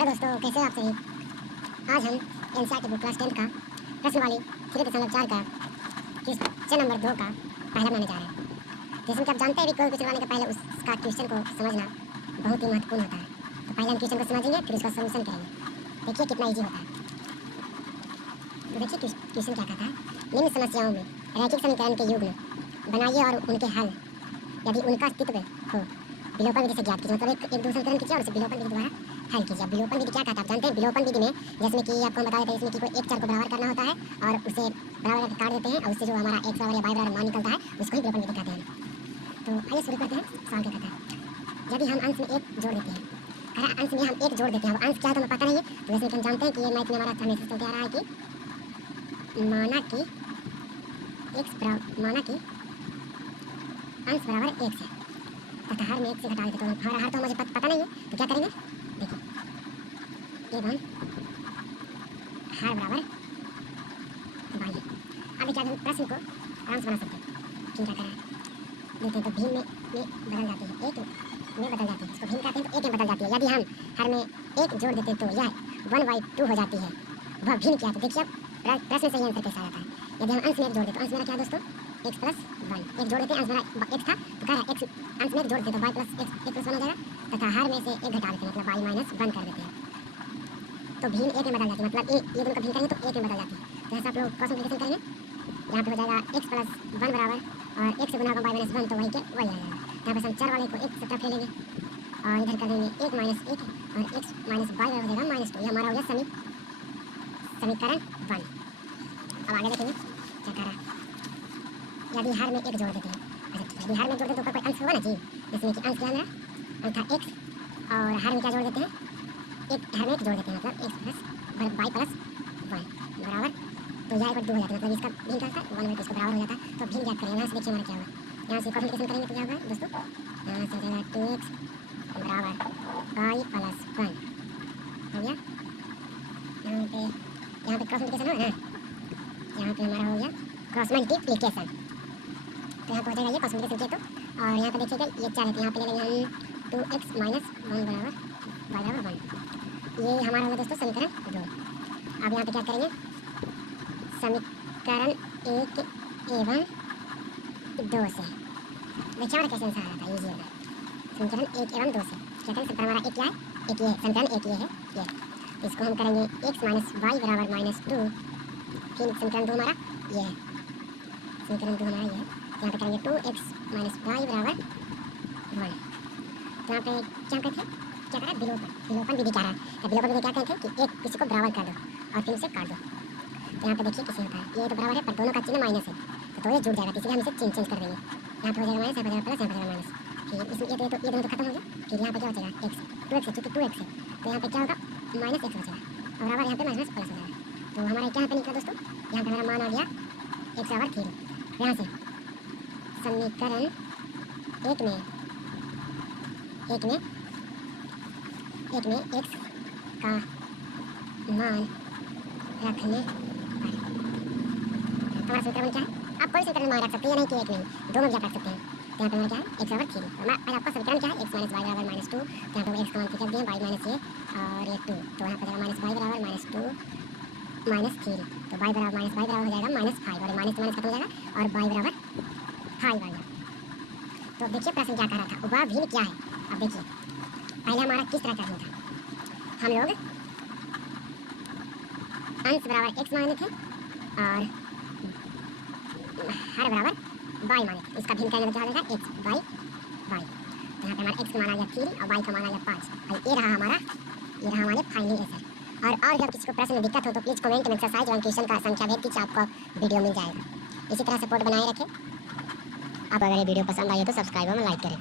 Hello दोस्तों, कैसे हो आप सभी। आज हम एनसीईआरटी बुक क्लास 10 का प्रश्नवाली 3.4 का क्वेश्चन नंबर 2 का पहला बनाने जा रहे हैं। जिसमें कि आप जानते हैं भी कोई क्वेश्चन बनाने के पहले उसका क्वेश्चन को समझना बहुत ही महत्वपूर्ण होता है। तो पहले हम क्वेश्चन को समझेंगे, फिर उसका सोल्यूशन करेंगे। देखिए कितना ईजी होता है। तो देखिए क्वेश्चन क्या कहता है। निम्न समस्याओं में रैखिक समीकरण के युग्म बनाइए और उनके हल यदि उनका अस्तित्व हो विलोपन विधि से ज्ञात कीजिए। मतलब एक दो समीकरण कीजिए और उसे विलोपन विधि द्वारा हल कीजिए। अब विलोपन विधि क्या कहता है आप जानते हैं। विलोपन विधि में जिसमें कि आपको हम बता देते हैं, इसमें कि कोई एक चर को बराबर करना होता है और उसे बराबर करके काट देते हैं और उससे जो हमारा x बराबर या y बराबर मान निकलता है उसको ही विलोपन विधि कहते हैं। तो आइए शुरू करते हैं। सवाल क्या कहता है। यदि हम अंश में एक जोड़ देते हैं, कह रहा है अंश में हम एक जोड़ देते हैं। अब अंश क्या है तो हमें पता नहीं है, तो वैसे हम जानते हैं कि ये मैथ में हमारा हमेशा चलते आ रहा है कि माना कि अंश बराबर एक से तथा हर में एक से घटा देते। तो हर हर तो मुझे पता नहीं है, तो क्या करेंगे देखिए एवं हर बराबर बाई। अब क्या हम प्रश्न को आराम से बना सकते हैं। फिर क्या करें देखते हैं। तो भीम में बदल जाती है, एक में बदल जाती है। इसको भीम कहते हैं तो एक में बदल जाती है। यदि हम हर में एक जोड़ देते तो यह 1/2 हो जाती है। वह भीम क्या है तो देखिए अब प्रश्न से ही आंसर कैसा आता है। यदि हम अंश में एक जोड़ देते तो अंश मेरा क्या है दोस्तों x + 1। एक जोड़ देते हैं, अंश मेरा x था तो कह रहा है x अंश में एक जोड़ देते तो y + x 1 + 1 हो जाएगा तथा हर में से एक घटा देते हैं, मतलब y - 1 कर देते हैं। तो भीम एक में बदल जाती है, मतलब ये दोनों का भीम करेंगे तो एक में बदल जाती है। तो ऐसा आप लोग क्रॉस मल्टीप्लिकेशन करेंगे, यहाँ पे हो जाएगा x + 1 बराबर और एक से गुना होगा y - 1 तो वही के वही आ जाएगा। यहाँ पे हम चर वाले को एक से तरफ ले लेंगे और इधर कर देंगे 1 - 1 और x - y बराबर हो जाएगा -2। ये हमारा हो गया समीकरण 1। अब आगे देखेंगे क्या कह रहा है। यदि हर में एक जोड़ देते हैं, अच्छा यदि हर में जोड़ देते तो ऊपर कोई अंश होगा ना जी, जिसमें कि अंश क्या है मेरा था x और हर में क्या जोड़ देते हैं, एक हर में एक जोड़ देते हैं, मतलब x + y + 1 बराबर तो यह 1/2 हो जाता है। मतलब इसका भीम क्या था 1/2 इसको बराबर हो जाता है। तो भीम ज्ञात करेंगे। यहाँ से देखिए हमारा क्या होगा, यहाँ से कॉम्प्लिकेशन करेंगे तो क्या होगा दोस्तों, यहाँ से हो जाएगा 2x बराबर y + 1 हो गया। यहाँ पे क्रॉस मल्टीप्लिकेशन होगा ना, यहाँ पे हमारा हो गया क्रॉस मल्टीप्लिकेशन। तो यहाँ पर हो जाएगा ये क्रॉस मल्टीप्लिकेशन किया तो, और यहाँ पे देखिएगा ये 4 है तो यहाँ पे ले लेंगे हम 2x - 1 बराबर y बराबर 1। ये हमारा होगा दोस्तों समीकरण 2। अब यहाँ पे क्या करेंगे, समीकरण 1 एवं 2 से देखिए हमारा कैसे आंसर आ रहा था ईजी होगा। समीकरण 1 एवं 2 से क्या करें, समीकरण हमारा एक क्या है, एक ये है समीकरण, एक ये है ये। तो इसको हम करेंगे x - y बराबर -2। फिर समीकरण 2 हमारा ये है, समीकरण 2 हमारा ये है। यहाँ पे करेंगे 2x - y बराबर 1। तो यहाँ पे क्या कहते हैं, क्या करा विलोपन विधि क्या रहा है। विलोपन विधि क्या कहते हैं कि एक किसी को बराबर कर दो और फिर उसे काट दो। तो यहाँ पे देखिए किसी होता है, ये तो बराबर है पर दोनों का चिन्ह माइनस है तो ये जुड़ जाएगा, इसलिए हम इसे चेंज कर देंगे। यहाँ पे हो जाएगा माइनस, यहाँ पे जाएगा प्लस, यहाँ पे जाएगा माइनस। फिर इसमें ये दोनों तो खत्म हो गया। फिर यहाँ पे क्या बचेगा x 2x है, चूँकि 2x है तो यहाँ पे क्या होगा -x बचेगा और बराबर यहाँ पे माइनस प्लस हो जाएगा। तो हमारा क्या यहाँ पे निकला दोस्तों, यहाँ पे हमारा मान आ गया x बराबर 3। यहाँ से समीकरण एक में x का मान रखने पर हमारा समीकरण क्या है। आप कोई समीकरण मान रख सकते हैं या नहीं कि एक में दो में भी आप रख सकते हैं। तो यहाँ पे हमारा क्या है x बराबर 3। पहले आपका समीकरण क्या है x - y बराबर -2। तो यहाँ पे x का मान क्या दिया y - a और ये 2। तो यहाँ पे जाएगा -y बराबर -2 -3। तो y बराबर -y बराबर हो जाएगा -5 और माइनस खत्म हो जाएगा और y बराबर 5 आ गया। तो अब देखिए प्रश्न क्या कह रहा था, उभा भिन्न क्या है। अब देखिए पहले हमारा किस तरह का भिन्न था, हम लोग अंश बराबर x माने थे और हर बराबर y माने थे। इसका भिन्न करने में क्या हो जाएगा x/y। तो यहाँ पे हमारा x का मान आ गया 3 और y का मान आ गया 5 और ये रहा हमारे फाइनल आंसर। और जब किसी को प्रश्न में दिक्कत हो तो प्लीज़ कमेंट में एक्सरसाइज और क्वेश्चन का संख्या भेज दीजिए, आपको वीडियो मिल जाएगा। इसी तरह सपोर्ट बनाए रखें। आप अगर ये वीडियो पसंद आई हो तो सब्सक्राइब और लाइक करें।